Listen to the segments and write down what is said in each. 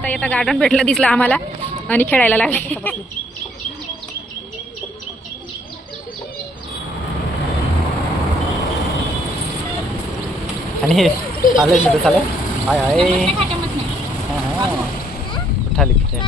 येता येता गार्डन भेटलं दिसलं आम्हाला आणि खेळायला लागले. आणि आले तिथं चालेल? हाय हाय. हां, हां. कुठं आली कुठे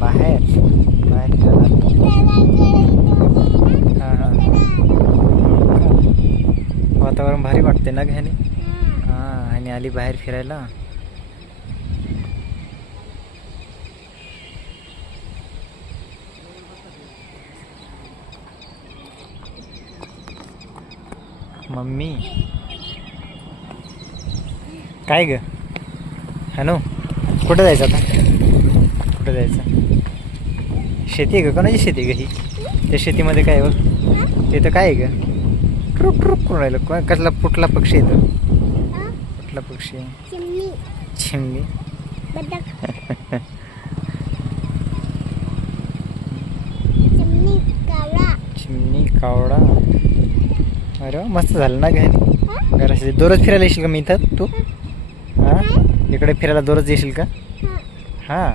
बाहेर. बाहेर. हां, हां. वातावरण भारी वाटते ना घ्याने हां. आणि आली बाहेर फिरायला. मम्मी. काय ग? हॅलो कुठं जायचं आता? कुठं जायचं? शेती आहे का कोणाची शेती आहे ग ही? त्या शेतीमध्ये काय बघ तिथं काय आहे ग? ट्रुक ट्रुक करून राहिलं. कसला कुठला पक्षी येतो कुठला पक्षी चिमणी. चिमणी. कावळा चिमणी कावडा अरे मस्त झालं ना घरी घराशी दररोज फिरायला येशील का मी इथं? तू? हां. इकडे फिरायला दररोज येशील का? हां.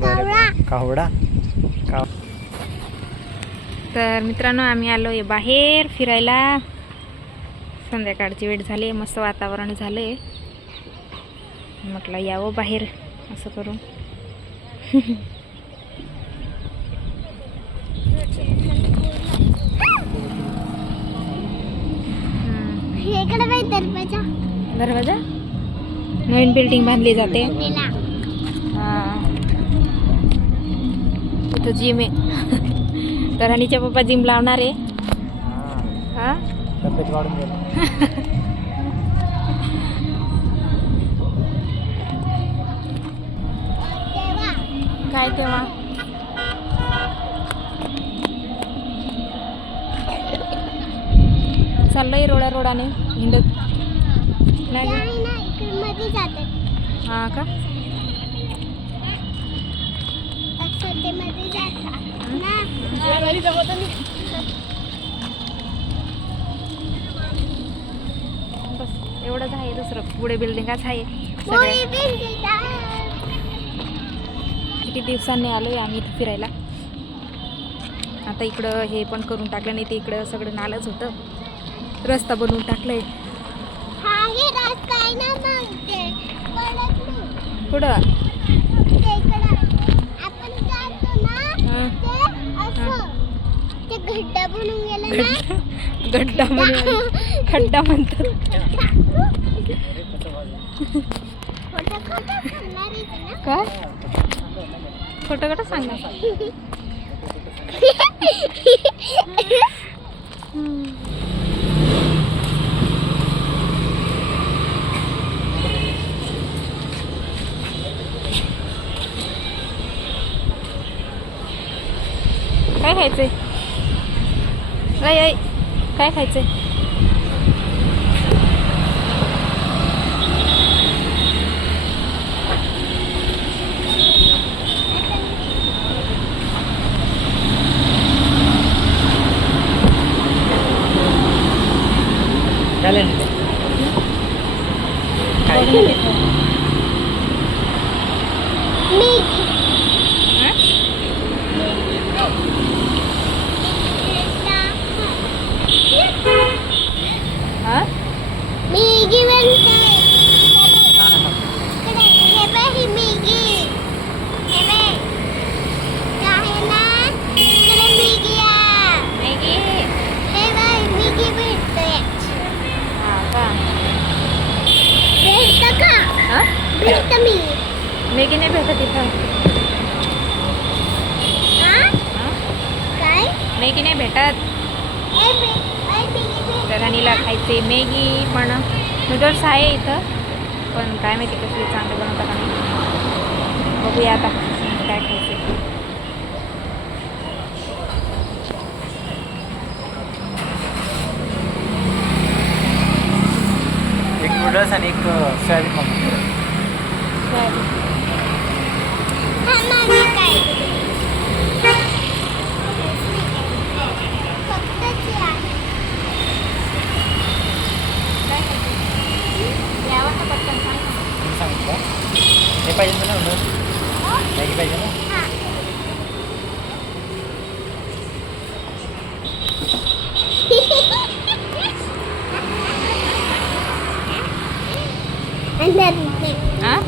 बरं कावडा काव तर मित्रांनो आम्ही आलो आहे बाहेर फिरायला. संध्याकाळची वेळ झाली मस्त वातावरण झालंय. म्हटलं यावं बाहेर असं करून हम्म. इकडे बाई दरवाजा? दरवाजा? नवीन बिल्डिंग बांधली जाते. हा. इथं जिम आहे. तर हनीच्या पप्पा जिम लावणार आहे. हां. हा? काय तेव्हा? चाललोय रोडा रोडाने हिंडत नाही? आहे हा का? असं ते मध्ये जातात ना? बस एवढंच आहे दुसरं. पुढे बिल्डिंगच आहे. किती दिवसांनी आलो आहे आम्ही इथे फिरायला. आता इकडं हे पण करून टाकलं नाही ते इकडं सगळं नालच होतं. रस्ता बनवून टाकलंय. हा हे रस्ता आहे ना मग ते पडत नाही कुठं? गड्डा बनून गेलं ना. गड्डा म्हणून खड्डा म्हणतात. काय? खोटं खोटं सांगा खायचंय ऐ ऐ काय खायचंय चालेल भेटतं मी. मॅगी नाही भेटत इथं. हा? हा? काय? मॅगी नाही भेटत. तर राणीला खायचे मॅगी पण नूडल्स आहे इथं. पण काय माहिती कसली चांगले बनवतात आणि बघूया आता काय खायचे एक नूडल्स आणि एक सोयाबीन पाहिजे ना मॅगी पाहिजे ना अंदर हां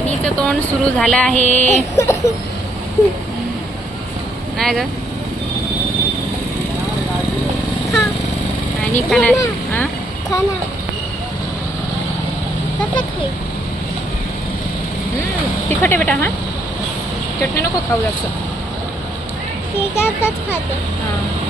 आणि इथं तोंड सुरू झालं आहे. नाही ग. आणि खाना हां तिखट आहे बेटा हां? चटणी नको खाऊ जास्त. खाते.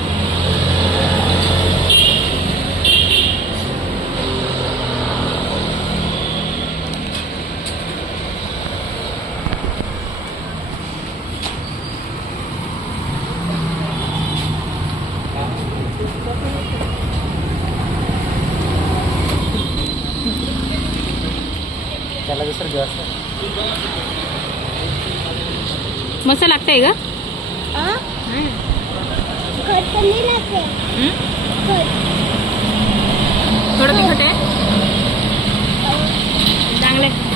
त्याला दुसरं असं. मस्त लागतंय ग. थोडं तिखट आहे. चांगलं आहे?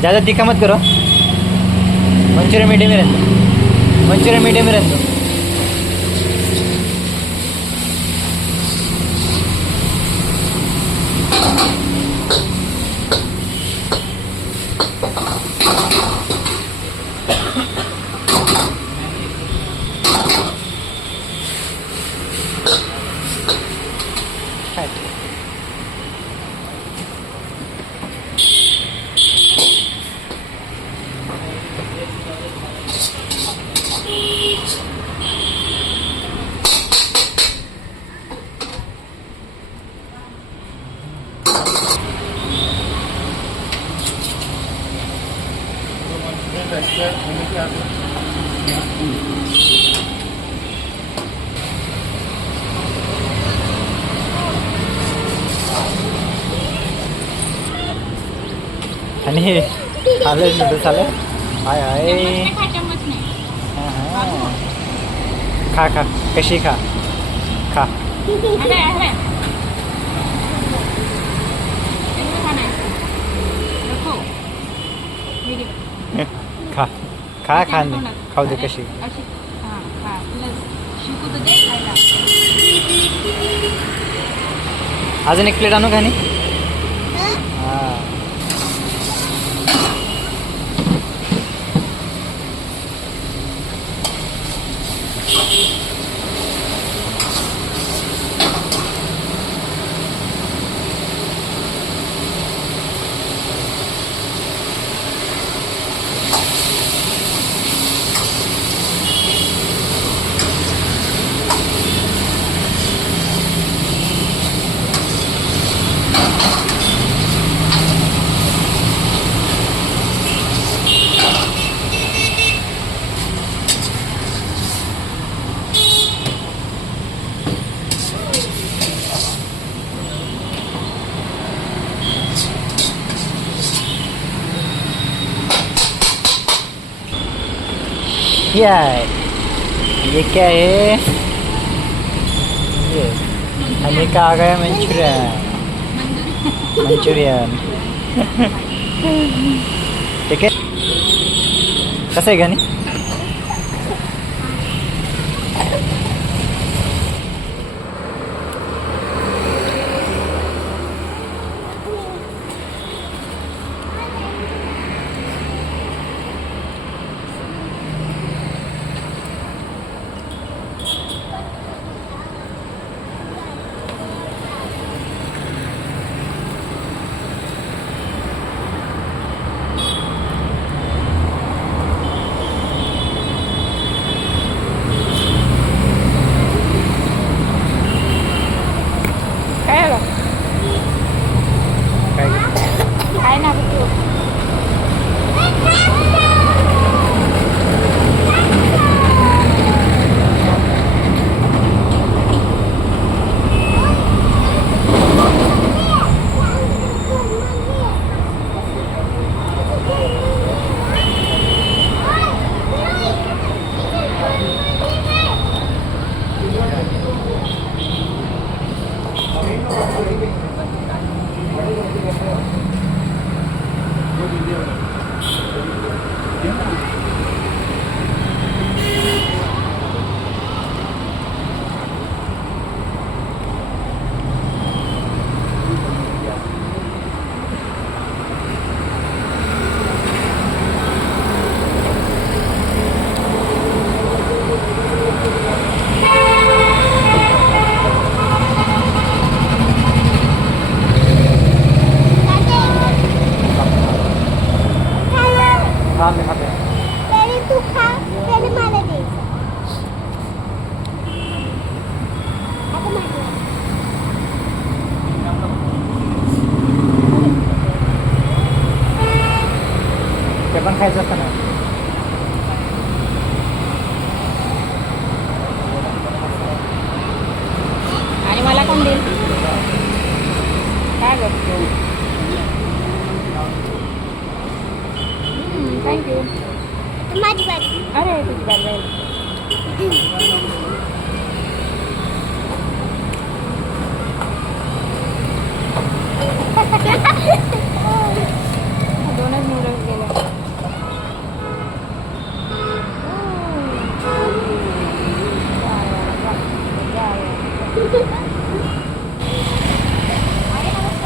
ज़्यादा तीखा मत करो. मंचूरियन मीडियम ही रहने दो मंचूरियन मीडियम ही रहने दो आणि हे आलं नूडल्स आलं हाय हाय. हा, हा. खा खा. कशी खा? खा. खा खा. खा नाही खाऊ दे कशी. अजून एक प्लेट आणू का नाही? हा. क्या है ये क्या है. ये हनी का आ गया मंचूरियन. मंचूरियन. ठीक है कसं आहे गाणी? buena. खाते खाते पहले तू खा पहले माला दे केपन खायचं असतं ना दोनच नूडल्स गेले.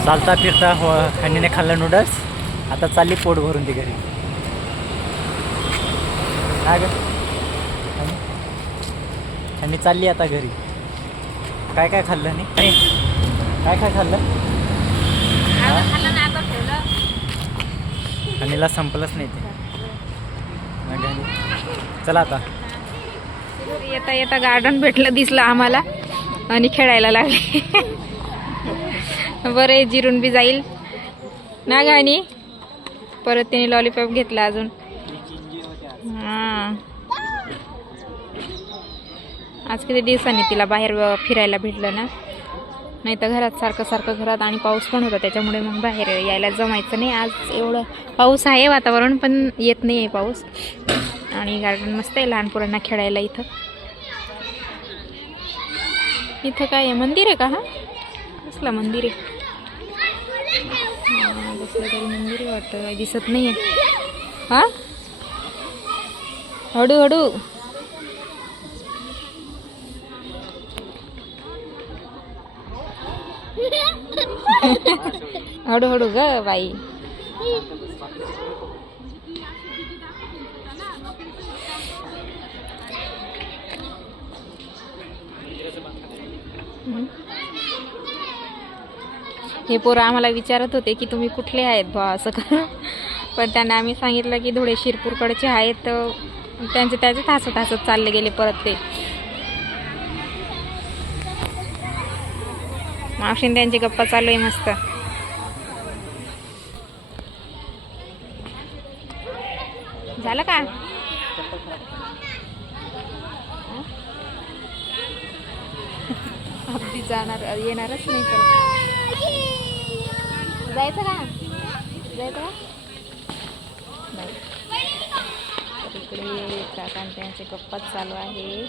चालता फिरता हो हंडीने खाल्लं नूडल्स आता चालली पोट भरून ती घरी. हा ग? हंडी चालली आता घरी. काय काय खाल्लं नाही आणि? काय काय खाल्लं? हंडीला संपलंच नाही ते. चला आता. येता येता गार्डन भेटलं दिसलं आम्हाला. आणि खेळायला लागले. बरं जिरून बी जाईल. ना गाणी परत तिने लॉलीपॉप घेतला अजून हां आज किती दिवसांनी तिला बाहेर फिरायला भेटलं ना? नाही तर घरात सारखं सारखं घरात आणि पाऊस पण होता त्याच्यामुळे मग बाहेर यायला जमायचं नाही. आज एवढं पाऊस आहे वातावरण पण येत नाही आहे पाऊस. आणि गार्डन मस्त आहे लहान पोरांना खेळायला इथं. इथं काय आहे? मंदिर आहे का हा? कसला मंदिर आहे? कसलं तरी मंदिर वाटतं दिसत नाही आहे हा हळू. हळू हळू ग बाई हे पोरं आम्हाला विचारत होते की तुम्ही कुठले आहेत बा असं कर पण त्यांना आम्ही सांगितलं की धुळे शिरपूरकडचे आहेत. तर त्यांचे त्याचे हसत हसत चालले गेले परत ते. मावशीन त्यांची गप्पा चालू आहे मस्त. झालं का? अगदी जाणार येणारच नाही तर जायचं का? जायचं का? इकडे त्यांचे गप्पाच चालू आहे.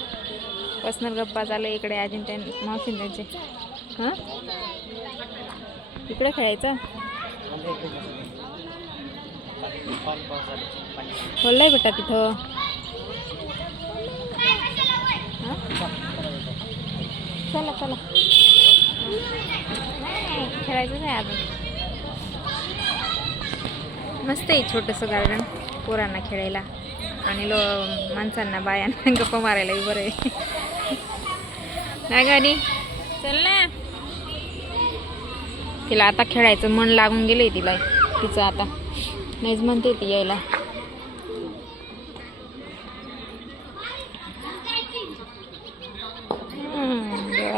पर्सनल गप्पा चालू आहे. इकडे अजिंठ्या त्यां मावशीन त्यांचे. हां? इकडे खेळायचं? बोललाय बेटा तिथं. हां? चला चला. नाही आहे अजून. मस्त आहे छोटंसं गार्डन पोरांना खेळायला. आणि लो माणसांना बायांना गप्पा मारायलाही बरं आहे. नाही गाडी चल ना. तिला आता खेळायचं मन लागून गेलंय तिला. तिचं आता. नाहीच म्हणते ती यायला.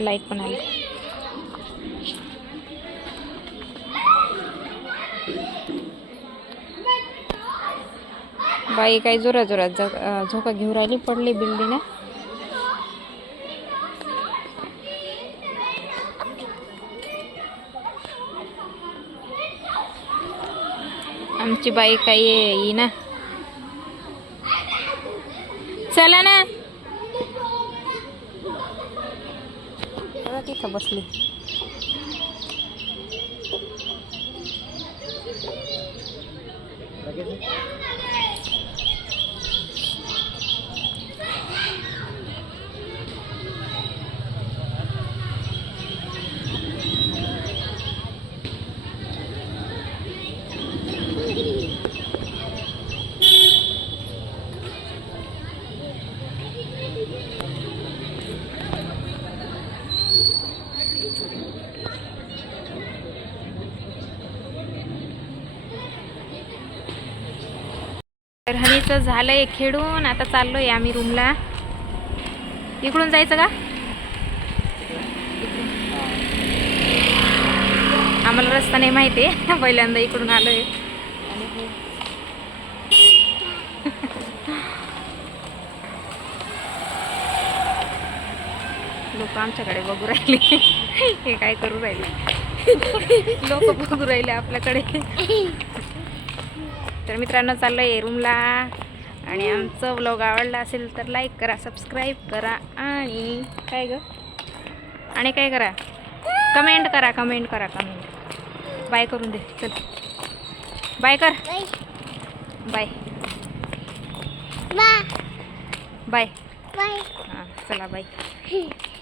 लाइट पण आली. बाई काही जोरा जोरात झोका घेऊन राहिली पडली बिल्डिंग आमची बाई काही येई ना. चला ना. तिथं बसली. तर हनीचं झालंय खेळून आता चाललोय आम्ही रूमला इकडून जायचं का? आम्हाला रस्ता नाही माहिती आहे पहिल्यांदा इकडून आलोय. आहे लोक आमच्याकडे बघू राहिले. हे काय करू राहिले? लोक बघू राहिले आपल्याकडे. तर मित्रांनो चाललोय रूमला. आणि आमचं व्लॉग आवडला असेल तर लाईक करा सबस्क्राईब करा आणि काय ग? आणि काय करा? कमेंट करा कमेंट करा कमेंट बाय करून दे चल. बाय कर. बाय बाय बाय हां चला बाय